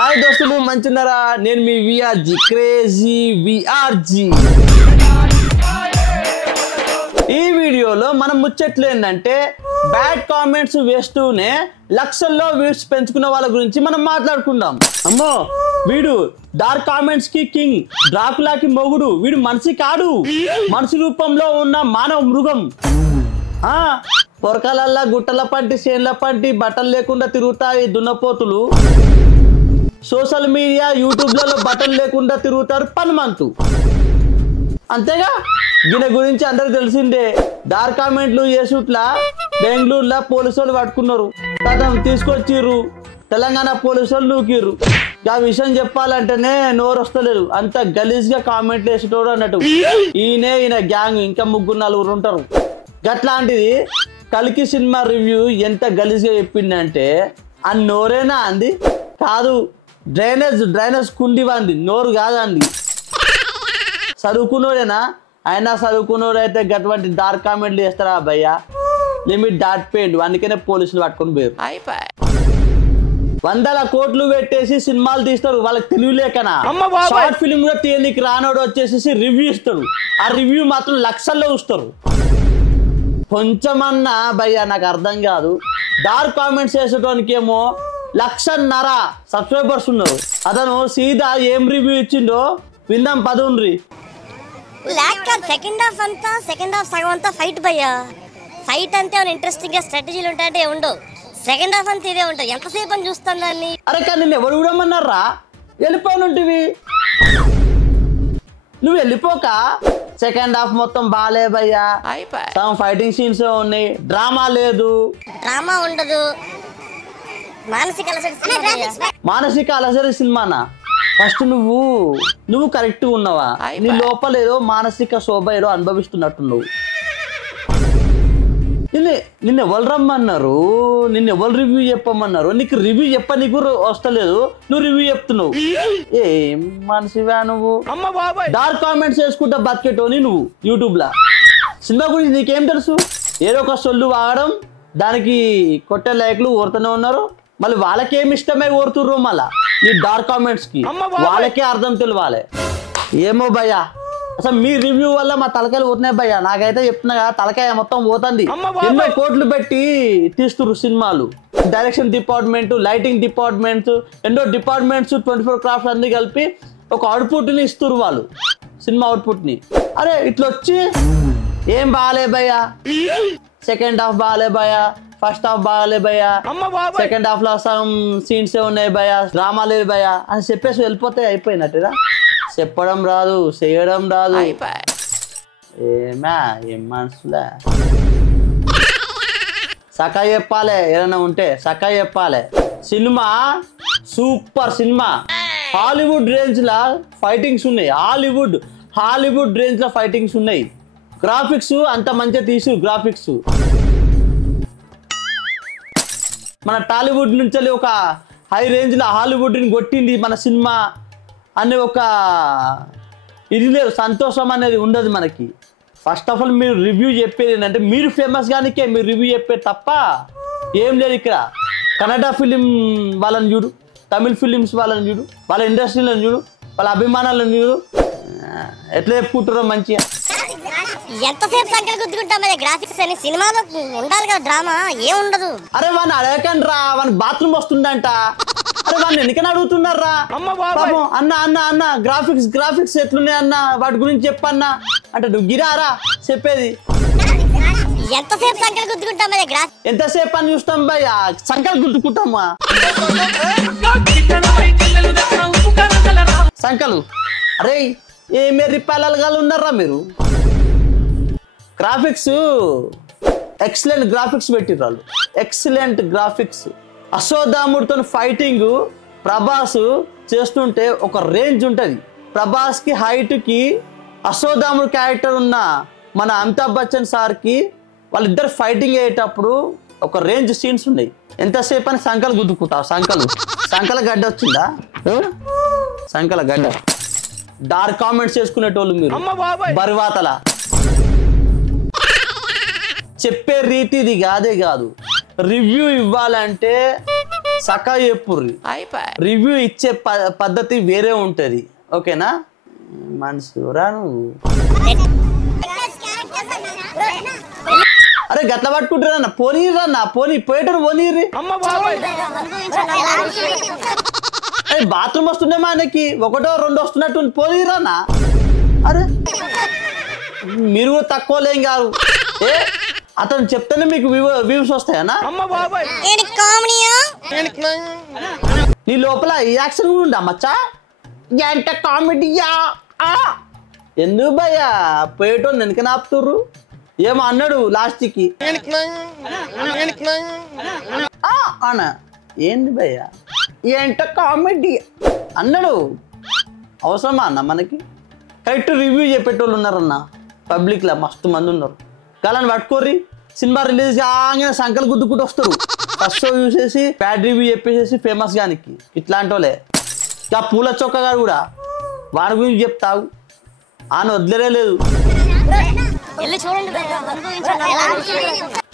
Hi దోస్తులు మంచున్నారా? నేను మీ VRG crazy VRG. ఈ వీడియోలో మనం ముచ్చట్లు ఏంటంటే బ్యాడ్ కామెంట్స్ వేస్తూనే లక్షల్లో వ్యూస్ పెంచుకున్న వాళ్ళ గురించి మనం మాట్లాడుకుందాం. అమ్మో వీడు డార్క్ కామెంట్స్ కి కింగ్, డ్రాకులాకి మొగుడు, వీడు మనిషి కాడు, మనిషి రూపంలో ఉన్న మానవ మృగం. పొరకలల్లా గుట్టల పంటి చేన్ల పంటి బట్టలు లేకుండా తిరుగుతాయి దున్నపోతులు. సోషల్ మీడియా యూట్యూబ్లలో బట్టలు లేకుండా తిరుగుతారు పనిమంతు. అంతేగా దీని గురించి అందరికి తెలిసిందే. డార్క్ కామెంట్లు చేసుట్లా బెంగళూరులో పోలీసు వాళ్ళు పట్టుకున్నారు, తీసుకొచ్చిర్రు, తెలంగాణ పోలీసు వాళ్ళు నూకిర్రు. ఆ విషయం చెప్పాలంటేనే నోరు వస్తలేదు, అంత గలీజ్గా కామెంట్లు వేసేటోడు అన్నట్టు. ఈయన గ్యాంగ్ ఇంకా 3-4 ఉంటారు. గట్లాంటిది కల్కి సినిమా రివ్యూ ఎంత గలీజ్గా చెప్పిందంటే ఆ నోరేనా అంది కాదు, డ్రైనేజ్ కుండి వంది, నోరు కాదండి. చదువుకున్నోడేనా? అయినా చదువుకున్నోడైతే గటువంటి డార్క్ కామెంట్లు చేస్తారా భయ్యా? లిమిట్ దాటిపోయిండు, అందుకనే పోలీసులు పట్టుకొని పోయారు. 100 కోట్లు పెట్టేసి సినిమాలు తీస్తారు వాళ్ళకి తెలియలేకనా. షార్ట్ ఫిల్మ్ కూడా తీయనికి రానోడు వచ్చేసి రివ్యూ ఇస్తాడు, ఆ రివ్యూ మాత్రం లక్షల్లో చూస్తారు. కొంచెమన్నా భయ్యా నాకు అర్థం కాదు. డార్క్ కామెంట్స్ వేసేటానికి ఏమో 1,00,000 సబ్స్క్రైబర్స్ ఉన్నారు. అతను సీదా ఏం రివ్యూ ఇచ్చిండో విందాం పదుండ్రి. సెకండ్ హాఫ్ సగం అంతా ఫైట్ భయ్యా. ఫైట్ అంతే ఇంట్రెస్టింగ్ గా స్ట్రాటజీలు ఉంటాయంటే ఉండవు. సెకండ్ హాఫ్ అంతా ఇదే ఉంటాయి. ఎంతసేపు అని చూస్తాను దాన్ని. అరే కానీ నేను ఎవరు చూడమన్నారా? వెళ్ళిపోనుంటివి నువ్వు, వెళ్ళిపోక సెకండ్ హాఫ్ మొత్తం బాలే భయ్యా. సగం ఫైటింగ్ సీన్స్ ఉన్నాయి, డ్రామా లేదు. డ్రామా ఉండదు, మానసిక అలసరి సినిమానా? ఫస్ట్ నువ్వు కరెక్ట్ ఉన్నావా? నీ లోపల ఏదో మానసిక శోభ ఏదో అనుభవిస్తున్నట్టున్నావు. నిన్ను ఎవరు రమ్మన్నారు? నిన్ను ఎవరు రివ్యూ చెప్పమన్నారు? నీకు రివ్యూ నీకు వస్తలేదు, నువ్వు రివ్యూ చెప్తున్నావు. ఏం మనిషివా నువ్వు? డార్క్ కామెంట్స్ చేసుకుంటా బతికేటోని నువ్వు యూట్యూబ్ లా. సినిమా గురించి నీకేం తెలుసు? ఏదో ఒక సొల్లు వాగడం, దానికి కొట్టే లైక్లు ఓరుతూనే ఉన్నారు. మళ్ళీ వాళ్ళకేమి ఇష్టమే ఓరుతుర్రు. మళ్ళా నీ డార్క్ కామెంట్స్ కి వాళ్ళకే అర్థం తెలియాలి. ఏమో భయ్యా, అసలు మీ రివ్యూ వల్ల మా తలకాయలు పోతున్నాయి భయ్యా. నాకైతే చెప్తున్నా కదా, తలకాయ మొత్తం పోతుంది. ఎన్నో కోట్లు పెట్టి తీస్తున్నారు సినిమాలు. డైరెక్షన్ డిపార్ట్మెంట్, లైటింగ్ డిపార్ట్మెంట్స్, ఎన్నో డిపార్ట్మెంట్స్, 24 క్రాఫ్ట్స్ అన్ని కలిపి ఒక అవుట్పుట్ ని ఇస్తున్నారు వాళ్ళు, సినిమా అవుట్పుట్ ని. అరే ఇట్లా వచ్చి ఏం బాగాలే భయ్యా, సెకండ్ హాఫ్ బాగాలే భయ్యా, ఫస్ట్ హాఫ్ బాగాలే భయ్యా, సెకండ్ హాఫ్ లో సగం సీన్స్ ఉన్నాయి భయ్యా, డ్రామా లేదు భయ్యా అని చెప్పేసి వెళ్ళిపోతే అయిపోయినట్టుగా. చెప్పడం రాదు, చేయడం రాదు. ఏం మనసులే సకా చెప్పాలి, ఏదైనా ఉంటే సకా చెప్పాలి. Cinema super cinema, Hollywood range లా ఫైటింగ్స్ ఉన్నాయి. హాలీవుడ్ రేంజ్ లా ఫైటింగ్స్ ఉన్నాయి. గ్రాఫిక్స్ అంత మంచిగా తీసు. గ్రాఫిక్స్ మన టాలీవుడ్ నుంచి ఒక హై రేంజ్ లో హాలీవుడ్ని కొట్టింది మన సినిమా అనే ఒక ఇది లేదు, సంతోషం అనేది ఉండదు మనకి. ఫస్ట్ ఆఫ్ ఆల్ మీరు రివ్యూ చెప్పేది ఏంటంటే మీరు ఫేమస్ గానికే మీరు రివ్యూ చెప్పేది తప్ప ఏం లేదు ఇక్కడ. కన్నడ ఫిలిం వాళ్ళని చూడు, తమిళ్ ఫిలిమ్స్ వాళ్ళని చూడు, వాళ్ళ ఇండస్ట్రీలను చూడు, వాళ్ళ అభిమానాలను చూడు, ఎట్లా చెప్పుకుంటారో మంచిగా. ఎంతసేపు సంఖ్యలు గుర్తుకుంటాం గ్రాఫిక్స్ అని. సినిమాలో ఉండాలి కదా డ్రామా, ఏం ఉండదు. అరే వాడిని అడగకండి రా, వాడిని బాత్రూమ్ వస్తుందంట. అరే వాడిని ఎందుకని అడుగుతున్నారా? అన్న గ్రాఫిక్స్ ఎట్లున్నాయి అన్న, వాటి గురించి చెప్పన్నా అంటే నువ్వు గిరారా చెప్పేది. ఎంతసేపు సంఖ్యలు గుర్తుకుంటాం ఎంతసేపు అని చూస్తాం భయ్, సంఖ్యలు గుర్తుకుంటామా? సంఖ్యలు అరే ఏ మెర్రిపాలలు ఉన్నారా మీరు? గ్రాఫిక్స్ ఎక్సలెంట్ గ్రాఫిక్స్ పెట్టిర్రు వాళ్ళు, ఎక్సలెంట్ గ్రాఫిక్స్. అశోదాముడితో ఫైటింగ్ ప్రభాస్ చేస్తుంటే ఒక రేంజ్ ఉంటుంది. ప్రభాస్కి హైట్కి అశోదాముడు క్యారెక్టర్ ఉన్న మన అమితాబ్ బచ్చన్ సార్కి వాళ్ళిద్దరు ఫైటింగ్ అయ్యేటప్పుడు ఒక రేంజ్ సీన్స్ ఉన్నాయి. ఎంతసేపు అని సంకలు గుద్దుకుంటావు. సంకల గడ్డ వచ్చిందా? సంకల గడ్డ. డార్క్ కామెంట్స్ చేసుకునేటోళ్ళు మీరు బర్వాతల. చెప్పే రీతి ఇది కాదు. రివ్యూ ఇవ్వాలంటే సకా చెప్పుర్రి. రివ్యూ ఇచ్చే పద్ధతి వేరే ఉంటది, ఓకేనా? మనసురా నువ్వు. అరే గట్ల పట్టుకుంటారన్న, పోనీరన్నా, పోయేటప్పుడు పోనీర్రి. అరే బాత్రూమ్ వస్తుండే మా ఆయనకి, 1 2 వస్తున్నట్టు పోనీరన్నా. అరే మీరు కూడా తక్కువలేం కాదు. అతను చెప్తేనే మీకు వ్యూస్ వస్తాయన్నా? నీ లోపల రియాక్షన్ కూడా ఉందా మచ్చా? ఎంత కామెడీయా? ఎందుకు భయ్యా పోయేటో వెనక నాపుతుర్రు? ఏమో అన్నాడు లాస్ట్కి అన్న. ఏంది భయ్యా ఏంట కామెడీ అన్నాడు. అవసరమా అన్న మనకి? కరెక్ట్ రివ్యూ చెప్పేటోళ్ళు ఉన్నారన్న పబ్లిక్లో, మస్తు మంది ఉన్నారు. కాలని పట్టుకోర్రి, సినిమా రిలీజ్ కాగానే సంకలు గుద్దుకుంటూ వస్తారు. ఫస్ట్ షో చూసేసి బ్యాడ్ రివ్యూ చెప్పేసేసి ఫేమస్ గానికి. ఇట్లాంటి వాళ్ళే ఇంకా పూల చొక్కగా కూడా వాడి గురించి చెప్తావు, ఆయన వదిలేరే లేదు.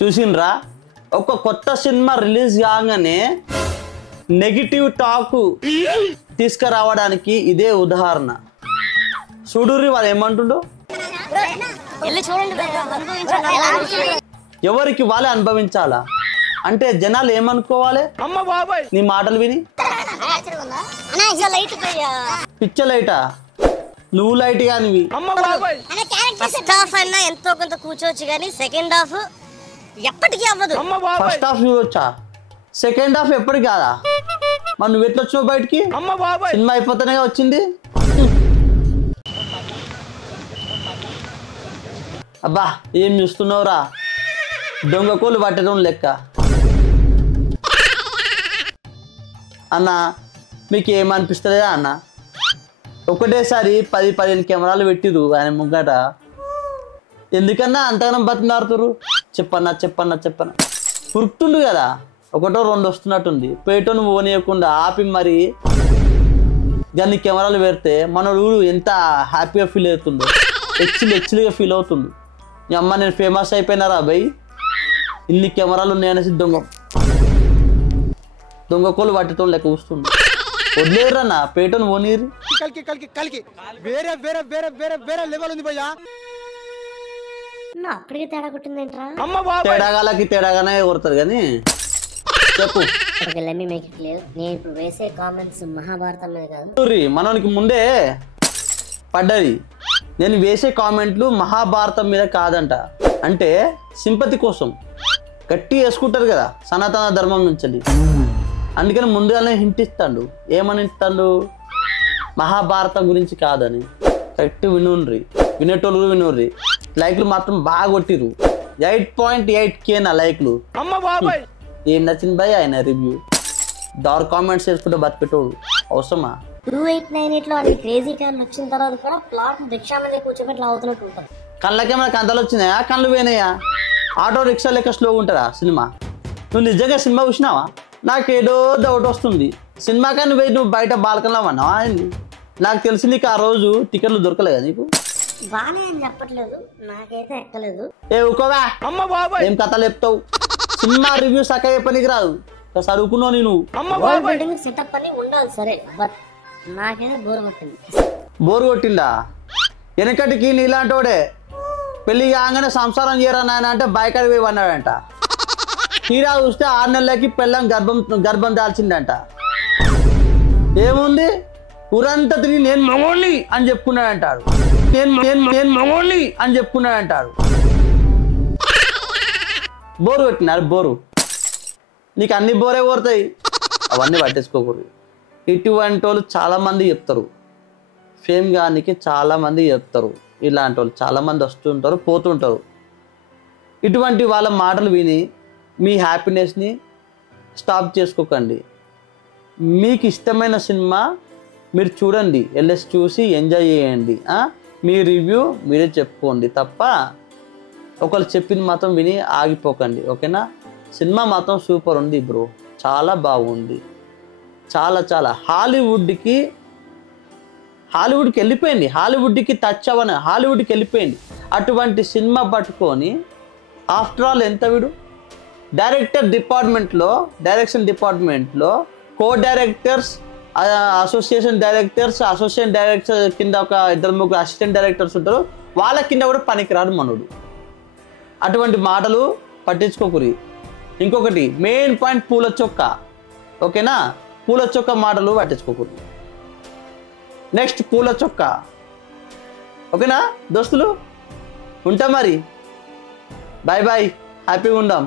చూసిండ్రా, ఒక కొత్త సినిమా రిలీజ్ కాగానే నెగిటివ్ టాక్ తీసుకురావడానికి ఇదే ఉదాహరణ. చూడుర్రి వాళ్ళు ఏమంటుండో. ఎవరికి వాళ్ళే అనుభవించాలా అంటే జనాలు ఏమనుకోవాలి నీ మాటలు విని? పిచ్చ లైటా? నువ్వు లైట్ కానివి. ఫస్ట్ హాఫ్ అయినా ఎంతో కొంత కూర్చోవచ్చు కానీ సెకండ్ హాఫ్ ఎప్పటికీ అవ్వదు. ఫస్ట్ హాఫ్ చూడొచ్చా, సెకండ్ హాఫ్ ఎప్పటికి కాదా? మరి నువ్వు ఎట్లా వచ్చినావు బయటికి? సినిమా అయిపోతేనే వచ్చింది. అబ్బా ఏం చూస్తున్నావురా, దొంగ కోళ్ళు పట్టడం లెక్క. అన్న మీకు ఏమనిపిస్తుందా అన్న? ఒకటేసారి 10-15 కెమెరాలు పెట్టిరు ఆయన ముంగట. ఎందుకన్నా అంతగానం బతినాడుతురు? చెప్పన్నా ఉరుకుతుండు కదా, 1 2 వస్తున్నట్టుంది. పేటోను పోనీయకుండా ఆపి మరి దాన్ని కెమెరాలు పెడితే మనోడు ఎంత హ్యాపీగా ఫీల్ అవుతుందో, హెచ్చులుగా ఫీల్ అవుతుండు. ఈ అమ్మ నేను ఫేమస్ అయిపోయినారా భయ్, ఇన్ని కెమెరాలు ఉన్నాయనేసి దొంగ కోళ్ళు పట్టడం లెక్క వస్తుంది. వదిలేరన్నా పేటను పోనీరు. తేడాగాలకి తేడాగానే కొడతారు కానీ చెప్పు. మనకి ముందే పడ్డది, నేను వేసే కామెంట్లు మహాభారతం మీద కాదంట. అంటే సింపతి కోసం గట్టి వేసుకుంటారు కదా సనాతన ధర్మం నుంచి. అందుకని ముందుగానే హింట్ ఇస్తాడు. ఏమని ఇస్తాడు? మహాభారతం గురించి కాదని. కరెక్ట్ వినుండ్రి, వినేటోళ్ళు వినుర్రి. లైక్లు మాత్రం బాగా కొట్టిరు, 8.8K నా లైక్లు. ఏం నచ్చింది భయ్ ఆయన రివ్యూ? డార్క్ కామెంట్స్ చేసుకుంటే బతిపెట్టోడు అవసరమా? 2898 లో అన్ని క్రేజీ కార్లు వచ్చిన తర్వాత కూడా ప్లాట్ రిక్షా మీద కూర్చోబెట్టి లాగుతున్నట్టు ఉంటుంది. కళ్ళకేమైనా కంతలు వచ్చినాయా? కళ్ళు పోయినాయా? ఆటో రిక్షా లెక్క స్లోగా ఉంటుందా సినిమా? నువ్వు నిజంగా సినిమా చూసినావా? నాకేదో డౌట్ వస్తుంది. సినిమా కానీ నువ్వు బయట బాల్కన్లో అన్నావా? నాకు తెలిసి నీకు ఆ రోజు టికెట్లు దొరకలేదా నీకు? బానే అని చెప్పట్లేదు, నాకైతే ఎక్కలేదు. ఏ ఊకోవా, ఏం కథలు చెప్తావు? సినిమా రివ్యూ సక్క చెప్పనీకి రాదు, చదువుకున్నావు నేను. సెటప్ అని ఉండాలి సరే, బట్ నాకైతే బోర్ కొట్టింది. బోర్ కొట్టిందా? వెనకటికి నీలాంటోడే పెళ్లి కాగానే సంసారం చేయరా నాయన అంటే బయకాడి పోయి అన్నాడంట. తీరా చూస్తే 6 నెలలకి పెళ్ళం గర్భం దాల్చిందంట. ఏముంది, ఊరంతా తిరిగి నేను మగోణ్ణి అని చెప్పుకున్నాడంటాడు. నేను మగోణ్ణి అని చెప్పుకున్నాడంటాడు. బోరు కొట్టినారు. బోరు నీకు అన్ని బోరే కోరుతాయి, అవన్నీ పట్టించుకోకూడదు. ఇటువంటి వాళ్ళు చాలామంది చెప్తారు, ఫేమ్ గానికి చాలామంది చెప్తారు. ఇలాంటి వాళ్ళు చాలామంది వస్తుంటారు పోతుంటారు. ఇటువంటి వాళ్ళ మాటలు విని మీ హ్యాపీనెస్ని స్టాప్ చేసుకోకండి. మీకు ఇష్టమైన సినిమా మీరు చూడండి, వెళ్ళేసి చూసి ఎంజాయ్ చేయండి. మీ రివ్యూ మీరే చెప్పుకోండి తప్ప ఒకళ్ళు చెప్పింది మాత్రం విని ఆగిపోకండి, ఓకేనా? సినిమా మాత్రం సూపర్ ఉంది బ్రో, చాలా బాగుంది. చాలా హాలీవుడ్కి వెళ్ళిపోయింది, హాలీవుడ్కి టచ్ అవ్వని హాలీవుడ్కి వెళ్ళిపోయింది. అటువంటి సినిమా పట్టుకొని ఆఫ్టర్ ఆల్ ఎంత వీడు డైరెక్షన్ డిపార్ట్మెంట్లో co directors, association directors, associate director కింద ఒక 2-3 అసిస్టెంట్ డైరెక్టర్స్ ఉంటారు. వాళ్ళ కింద కూడా పనికిరాడు మనోడు. అటువంటి మాటలు పట్టించుకోకురి. ఇంకొకటి మెయిన్ పాయింట్ పూల చొక్క, ఓకేనా? పూల చొక్క మాటలు పట్టించుకోకూడదు. నెక్స్ట్ పూల చొక్క, ఓకేనా దోస్తులు? ఉంటా మరి, బాయ్ బాయ్, హ్యాపీగా ఉందాం.